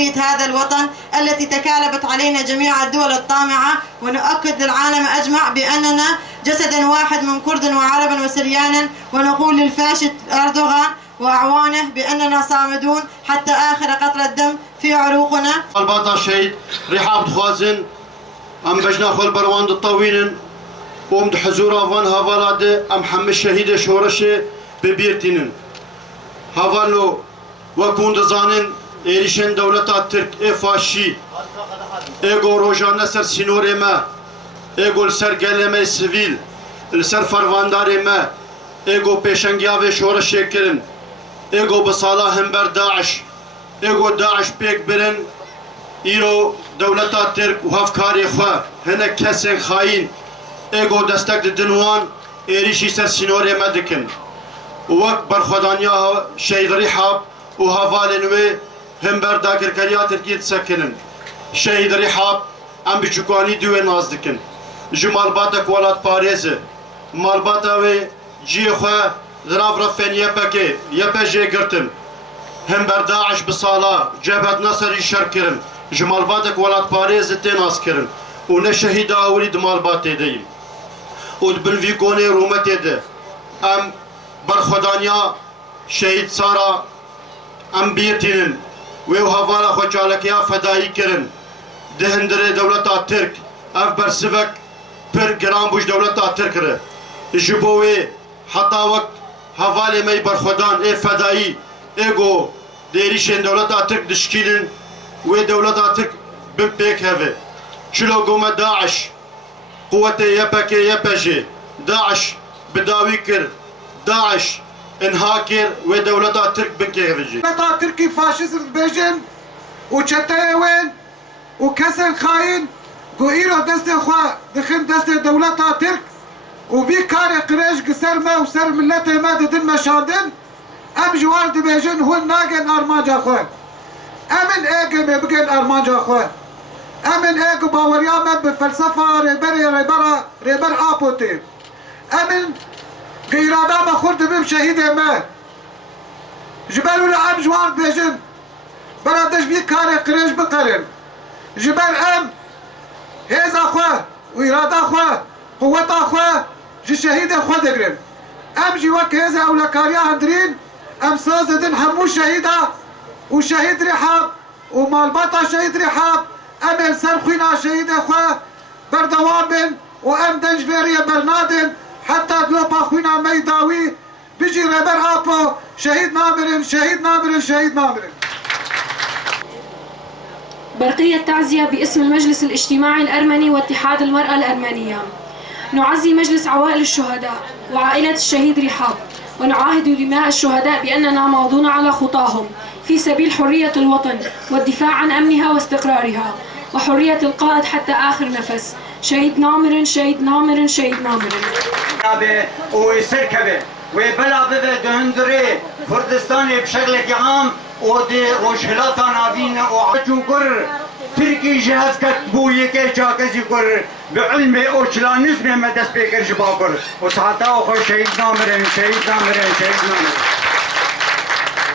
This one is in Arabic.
حرية هذا الوطن التي تكالبت علينا جميع الدول الطامعة، ونؤكد للعالم أجمع بأننا جسد واحد من كرد وعرب وسريان، ونقول للفاشل أردوغان وأعوانه بأننا صامدون حتى آخر قطرة دم في عروقنا. الباطا الشهيد رحاب خوازن أم بجنا خل بروان الطويل ومد حزور أفان هفالاد أم حم الشهيد شورشة ببيرتين هفالو وكوند زانن إيريشن دولة ترك إفاشي إيغو روجان سر سينور ما إيغو سر قلمي سيفيل السر فرواندار ما إيغو بيشنجيا و شورشة كرن إيغو بصالة همبر داعش إيغو داعش بيك برن إيرو دولة ترك وهفكاري خوا هنا كسن خاين إيغو دستك دنوان إيريشي سر سينوري مدكن ووك برخدانيا شهيد رحاب وهفالنوي هم برداكر كريا تركي تسكنن شهيد رحاب ام بچوكاني دوه نازدكن جمال باتك ولات باريزه مال باتاوي جي خوا غراف رفن يبا جي قرتن هم برداعش بصالة جبهة نصر يشاركرن جمال باتك ولات باريزه تناس كرن ونه شهيد اولي دمال باتي ديم ودبن في كوني رومتي ده ام برخدانيا شهيد سارا ام بيتين ويو هفالا خوچالك يا فدائي كرن دهندر دولتا ترك اف برسفك پر گرام بوش دولتا ترك ره جبوي حتى وقت هفالي مي برخدان اي فدائي ايگو ديريشن دولتا ترك دشكيلن وي دولتا ترك ببيك هفه چلو قوم داعش قوة يبكي يبجي داعش بداوي كر داعش انهاكر ودولة ترك بنكي هفجي دولة تركي فاشيست بيجن وچته وين وكسر خاين قو ايرو دست خوا دخن دست دولة ترك وبي كاري قريش قسر ما وسر ملته ما ددن مشاندن ام جوار دي بيجن هو ناقن ارمانجا خوان امن ايقم بقن ارمانجا خوان امن ايقو باوريا من بفلسفة ريبر آبوتي امن قيرادا ما خورد بهم شهيده ما جبالو لأم جوار بيجن برادش بي كاري قريش بقرن جبال ام هيز اخوة وإرادة اخوة قوة اخوة جي شهيد اخوة دقرن ام جي وك هيز اولا كاريا هندرين ام سازدن همو شهيدة وشهيد رحاب ومالباطا شهيد رحاب ام سرخونا شهيد اخوة بردوامن وام دنج فيريا برنادن حتى دلوبا خونا ميداوي بيجي ريبر آبو شهيد نامرن شهيد نامرن شهيد نامرن. برقية تعزية باسم المجلس الاجتماعي الأرمني واتحاد المرأة الأرمنية. نعزي مجلس عوائل الشهداء وعائلة الشهيد رحاب، ونعاهد دماء الشهداء بأننا ماضون على خطاهم في سبيل حرية الوطن والدفاع عن أمنها واستقرارها وحرية القائد حتى آخر نفس. شهيد نامرن شهيد نامرن شهيد نامرن. ويسركبه وبلا بده دهندري كردستاني بشكل عام ودي روشهلاتا نابين وعجوكر تركي جهاز كتبو يكي جاكزي كر بعلم اوشلانيزم ما دست بكر جباكر وساعتا اخو شهيد نامرن شهيد نامرن شهيد نامرن.